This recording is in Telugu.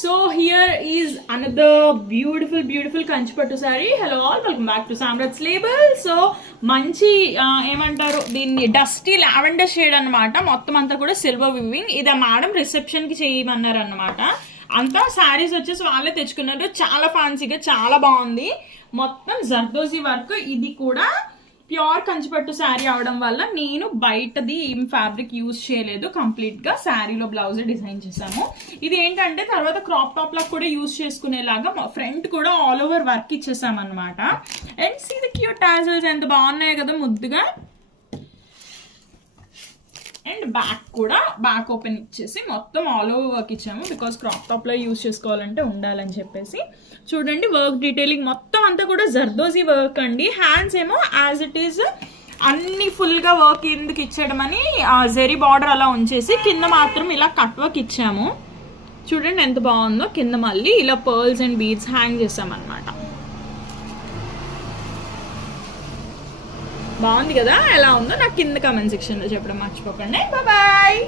So here is another beautiful Kanchipattu sari. Hello all, welcome back to Samrat's label. So మంచి ఏమంటారు దీన్ని, డస్టీ లావెండర్ షేడ్ అనమాట. మొత్తం అంతా కూడా సిల్వర్ వివింగ్. ఇది మేడం రిసెప్షన్ కి చేయమన్నారు అనమాట. అంతా శారీస్ వచ్చేసి వాళ్ళే తెచ్చుకున్నారు. చాలా ఫ్యాన్సీగా చాలా బాగుంది. మొత్తం జర్దోజీ వర్క్. ఇది కూడా ప్యూర్ కంచిపట్టు శారీ అవడం వల్ల నేను బయటది ఏం ఫ్యాబ్రిక్ యూజ్ చేయలేదు. కంప్లీట్ గా శారీలో బ్లౌజ్ డిజైన్ చేసాము. ఇది ఏంటంటే తర్వాత క్రాప్ టాప్ లకు కూడా యూజ్ చేసుకునేలాగా ఫ్రంట్ కూడా ఆల్ ఓవర్ వర్క్ ఇచ్చేసాం అనమాట. And see the cute tassels ఎంత బాగున్నాయి కదా ముద్దుగా. అండ్ బ్యాక్ కూడా బ్యాక్ ఓపెన్ ఇచ్చేసి మొత్తం ఆల్ ఓవర్ వర్క్ ఇచ్చాము. బికాస్ క్రాప్ టాప్ లో యూజ్ చేసుకోవాలంటే ఉండాలని చెప్పేసి. చూడండి వర్క్ డీటెయిలింగ్ మొత్తం అంతా కూడా జర్దోజీ వర్క్ అండి. హ్యాండ్స్ ఏమో యాజ్ ఇట్ ఈస్ అన్ని ఫుల్ గా వర్క్ ఎందుకు ఇచ్చేయడం అని జెరీ బార్డర్ అలా ఉంచేసి కింద మాత్రం ఇలా కట్ వర్క్ ఇచ్చాము. చూడండి ఎంత బాగుందో. కింద మళ్ళీ ఇలా పర్ల్స్ అండ్ బీడ్స్ హ్యాంగ్ చేసాం అనమాట. బాగుంది కదా. ఎలా ఉందో నాకు కింద కామెంట్ సెక్షన్ లో చెప్పడం మర్చిపోకండి. బాయ్.